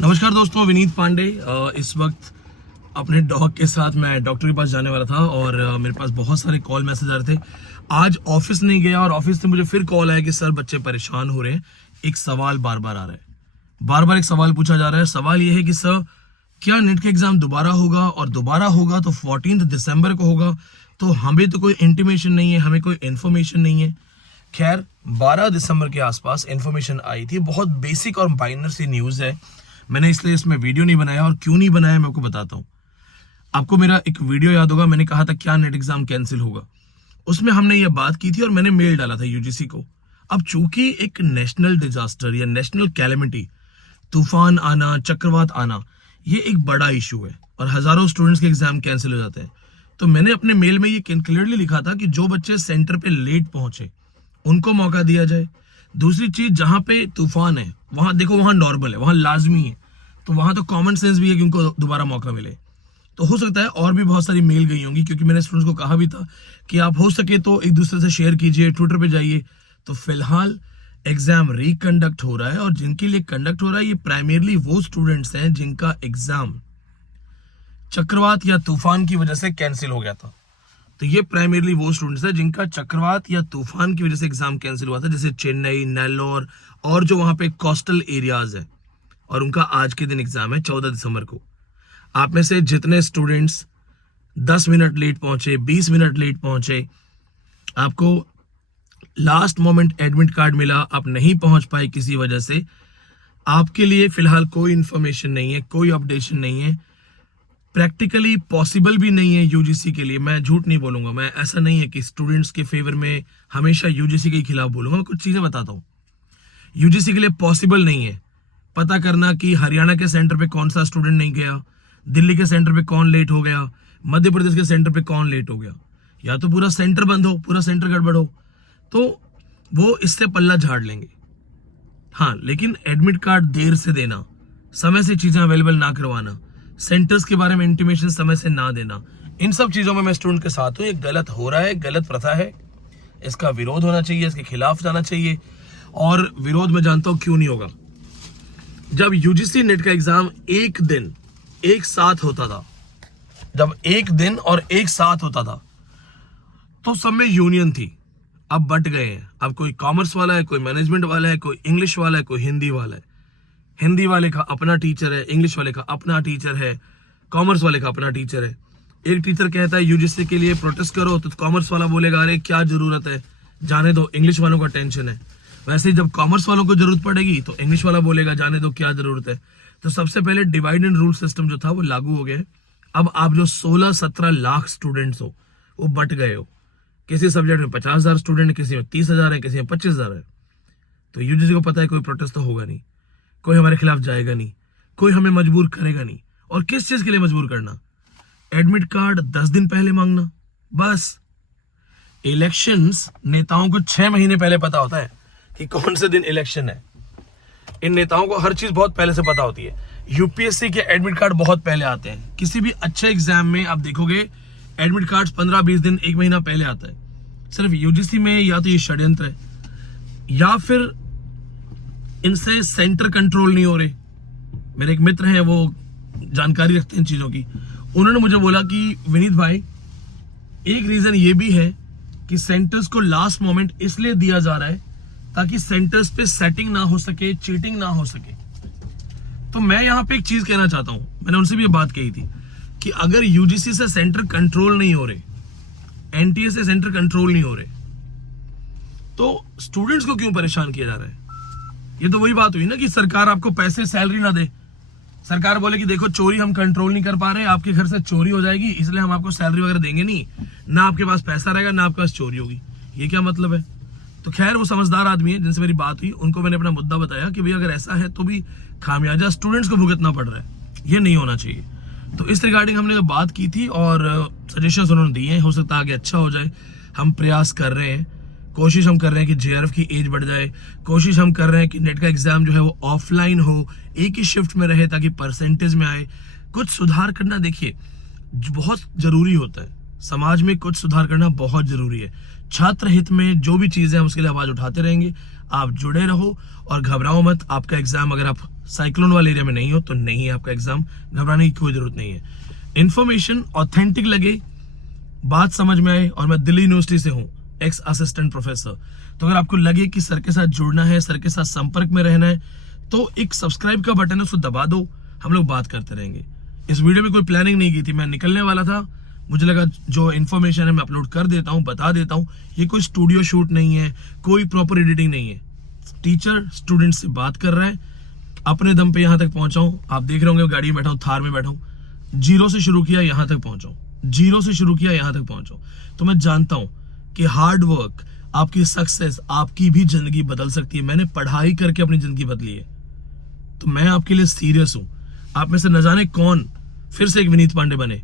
नमस्कार दोस्तों, विनीत पांडे। इस वक्त अपने डॉग के साथ मैं डॉक्टर के पास जाने वाला था और मेरे पास बहुत सारे कॉल मैसेज आ रहे थे। आज ऑफिस नहीं गया और ऑफिस से मुझे फिर कॉल आया कि सर बच्चे परेशान हो रहे हैं। एक सवाल बार बार आ रहा है, बार बार एक सवाल पूछा जा रहा है। सवाल ये है कि सर क्या नेट का एग्जाम दोबारा होगा, और दोबारा होगा तो 14 दिसंबर को होगा, तो हमें तो कोई इंटीमेशन नहीं है, हमें कोई इन्फॉर्मेशन नहीं है। खैर 12 दिसंबर के आसपास इन्फॉर्मेशन आई थी, बहुत बेसिक और माइनर सी न्यूज़ है। मैंने इसलिए इसमें वीडियो नहीं बनाया, और क्यों नहीं बनाया मैं आपको बताता हूँ। आपको मेरा एक वीडियो याद होगा, मैंने कहा था क्या नेट एग्जाम कैंसिल होगा। उसमें हमने ये बात की थी और मैंने मेल डाला था यूजीसी को। अब चूंकि एक नेशनल डिजास्टर या नेशनल कैलेमिटी, तूफान आना, चक्रवात आना, ये एक बड़ा इशू है और हजारों स्टूडेंट्स के एग्जाम कैंसिल हो जाते हैं। तो मैंने अपने मेल में ये क्लियरली लिखा था कि जो बच्चे सेंटर पे लेट पहुंचे उनको मौका दिया जाए। दूसरी चीज, जहां पे तूफान है वहां देखो, वहां नॉर्मल है, वहां लाजमी है, तो वहां तो कॉमन सेंस भी है कि उनको दोबारा मौका मिले। तो हो सकता है और भी बहुत सारी मेल गई होंगी, क्योंकि मैंने स्टूडेंट्स को कहा भी था कि आप हो सके तो एक दूसरे से शेयर कीजिए, ट्विटर पे जाइए। तो फिलहाल एग्जाम रिकंडक्ट हो रहा है, और जिनके लिए कंडक्ट हो रहा है ये प्राइमरली वो स्टूडेंट्स हैं जिनका एग्जाम चक्रवात या तूफान की वजह से कैंसिल हो गया था। तो ये प्राइमरली वो स्टूडेंट्स हैं जिनका चक्रवात या तूफान की वजह से एग्जाम कैंसिल हुआ था, जैसे चेन्नई, नेल्लोर और जो वहां पे कोस्टल एरियाज है, और उनका आज के दिन एग्जाम है 14 दिसंबर को। आप में से जितने स्टूडेंट्स 10 मिनट लेट पहुंचे, 20 मिनट लेट पहुंचे, आपको लास्ट मोमेंट एडमिट कार्ड मिला, आप नहीं पहुंच पाए किसी वजह से, आपके लिए फिलहाल कोई इंफॉर्मेशन नहीं है, कोई अपडेशन नहीं है। प्रैक्टिकली पॉसिबल भी नहीं है यूजीसी के लिए। मैं झूठ नहीं बोलूंगा, मैं ऐसा नहीं है कि स्टूडेंट्स के फेवर में हमेशा यूजीसी के खिलाफ बोलूंगा। मैं कुछ चीजें बताता हूं। यूजीसी के लिए पॉसिबल नहीं है पता करना कि हरियाणा के सेंटर पे कौन सा स्टूडेंट नहीं गया, दिल्ली के सेंटर पे कौन लेट हो गया, मध्य प्रदेश के सेंटर पे कौन लेट हो गया। या तो पूरा सेंटर बंद हो, पूरा सेंटर गड़बड़ हो, तो वो इससे पल्ला झाड़ लेंगे। हाँ, लेकिन एडमिट कार्ड देर से देना, समय से चीजें अवेलेबल ना करवाना, सेंटर्स के बारे में इंटीमेशन समय से ना देना, इन सब चीजों में मैं स्टूडेंट के साथ हूं। ये गलत हो रहा है, गलत प्रथा है, इसका विरोध होना चाहिए, इसके खिलाफ जाना चाहिए। और विरोध में जानता हूं क्यों नहीं होगा। जब यूजीसी नेट का एग्जाम एक दिन एक साथ होता था, जब एक दिन और एक साथ होता था, तो सब में यूनियन थी। अब बट गए हैं। अब कोई कॉमर्स वाला है, कोई मैनेजमेंट वाला है, कोई इंग्लिश वाला है, कोई हिंदी वाला है। हिंदी वाले का अपना टीचर है, इंग्लिश वाले का अपना टीचर है, कॉमर्स वाले का अपना टीचर है। एक टीचर कहता है यूजीसी के लिए प्रोटेस्ट करो, तो कॉमर्स वाला बोलेगा अरे क्या जरूरत है, जाने दो, इंग्लिश वालों का टेंशन है। वैसे ही जब कॉमर्स वालों को जरूरत पड़ेगी तो इंग्लिश वाला बोलेगा जाने दो, क्या जरूरत है। तो सबसे पहले डिवाइड एंड रूल सिस्टम जो था वो लागू हो गया। अब आप जो 16-17 लाख स्टूडेंट्स हो वो बट गए हो। किसी सब्जेक्ट में 50,000 स्टूडेंट है, किसी में 30,000 है, किसी में 25,000 है। तो यूजीसी को पता है कोई प्रोटेस्ट तो होगा नहीं, कोई हमारे खिलाफ जाएगा नहीं, कोई हमें मजबूर करेगा नहीं। और किस चीज के लिए मजबूर करना? एडमिट कार्ड 10 दिन पहले मांगना, बस। इलेक्शंस नेताओं को 6 महीने पहले पता होता है कि कौन से दिन इलेक्शन है। इन नेताओं को हर चीज बहुत पहले से पता होती है। यूपीएससी के एडमिट कार्ड बहुत पहले आते हैं। किसी भी अच्छे एग्जाम में आप देखोगे एडमिट कार्ड 15-20 दिन, 1 महीना पहले आता है। सिर्फ यूजीसी में या तो ये षड्यंत्र है, या फिर इनसे सेंटर कंट्रोल नहीं हो रहे। मेरे एक मित्र हैं, वो जानकारी रखते हैं इन चीजों की। उन्होंने मुझे बोला कि विनीत भाई, एक रीजन ये भी है कि सेंटर्स को लास्ट मोमेंट इसलिए दिया जा रहा है ताकि सेंटर्स पे सेटिंग ना हो सके, चीटिंग ना हो सके। तो मैं यहां पे एक चीज कहना चाहता हूं, मैंने उनसे भी ये बात कही थी कि अगर यूजीसी से सेंटर कंट्रोल नहीं हो रहे, एनटीए से सेंटर कंट्रोल नहीं हो रहे, तो स्टूडेंट्स को क्यों परेशान किया जा रहा है? ये तो वही बात हुई ना कि सरकार आपको पैसे, सैलरी ना दे। सरकार बोले कि देखो चोरी हम कंट्रोल नहीं कर पा रहे, आपके घर से चोरी हो जाएगी, इसलिए हम आपको सैलरी वगैरह देंगे नहीं, ना आपके पास पैसा रहेगा, ना आपके पास चोरी होगी। ये क्या मतलब है? तो खैर वो समझदार आदमी है जिनसे मेरी बात हुई, उनको मैंने अपना मुद्दा बताया कि भाई अगर ऐसा है तो भी खामियाजा स्टूडेंट्स को भुगतना पड़ रहा है, ये नहीं होना चाहिए। तो इस रिगार्डिंग हमने तो बात की थी और सजेशंस उन्होंने दिए हैं। हो सकता है आगे अच्छा हो जाए। हम प्रयास कर रहे हैं, कोशिश हम कर रहे हैं कि जेआरएफ की एज बढ़ जाए, कोशिश हम कर रहे हैं कि नेट का एग्जाम जो है वो ऑफलाइन हो, एक ही शिफ्ट में रहे ताकि परसेंटेज में आए। कुछ सुधार करना देखिए बहुत जरूरी होता है। समाज में कुछ सुधार करना बहुत जरूरी है। छात्र हित में जो भी चीजें हम उसके लिए आवाज उठाते रहेंगे। आप जुड़े रहो और घबराओ मत। आपका एग्जाम, अगर आप साइक्लोन वाले एरिया में नहीं हो तो नहीं है आपका एग्जाम, घबराने की कोई जरूरत नहीं है। इंफॉर्मेशन ऑथेंटिक लगे, बात समझ में आए, और मैं दिल्ली यूनिवर्सिटी से हूँ, एक्स असिस्टेंट प्रोफेसर, तो अगर आपको लगे कि सर के साथ जुड़ना है, सर के साथ संपर्क में रहना है, तो एक सब्सक्राइब का बटन है, उसको दबा दो, हम लोग बात करते रहेंगे। इस वीडियो में कोई प्लानिंग नहीं की थी, मैं निकलने वाला था, मुझे लगा जो इन्फॉर्मेशन है मैं अपलोड कर देता हूँ, बता देता हूँ। ये कोई स्टूडियो शूट नहीं है, कोई प्रॉपर एडिटिंग नहीं है। टीचर स्टूडेंट से बात कर रहा है, अपने दम पे यहाँ तक पहुंचा हूँ। आप देख रहे होंगे गाड़ी में बैठा हूँ, थार में बैठा हूँ, जीरो से शुरू किया, यहाँ तक पहुंचा हूँ, जीरो से शुरू किया, यहाँ तक पहुंचा हूँ। तो मैं जानता हूँ कि हार्ड वर्क, आपकी सक्सेस, आपकी भी जिंदगी बदल सकती है। मैंने पढ़ाई करके अपनी जिंदगी बदली है, तो मैं आपके लिए सीरियस हूं। आप में से न जाने कौन फिर से एक विनीत पांडे बने,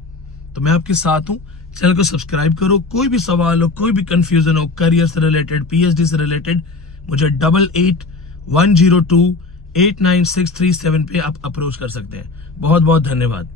तो मैं आपके साथ हूं। चैनल को सब्सक्राइब करो। कोई भी सवाल हो, कोई भी कंफ्यूजन हो, करियर से रिलेटेड, पीएचडी से रिलेटेड, मुझे 8881028963 पे आप अप्रोच कर सकते हैं। बहुत बहुत धन्यवाद।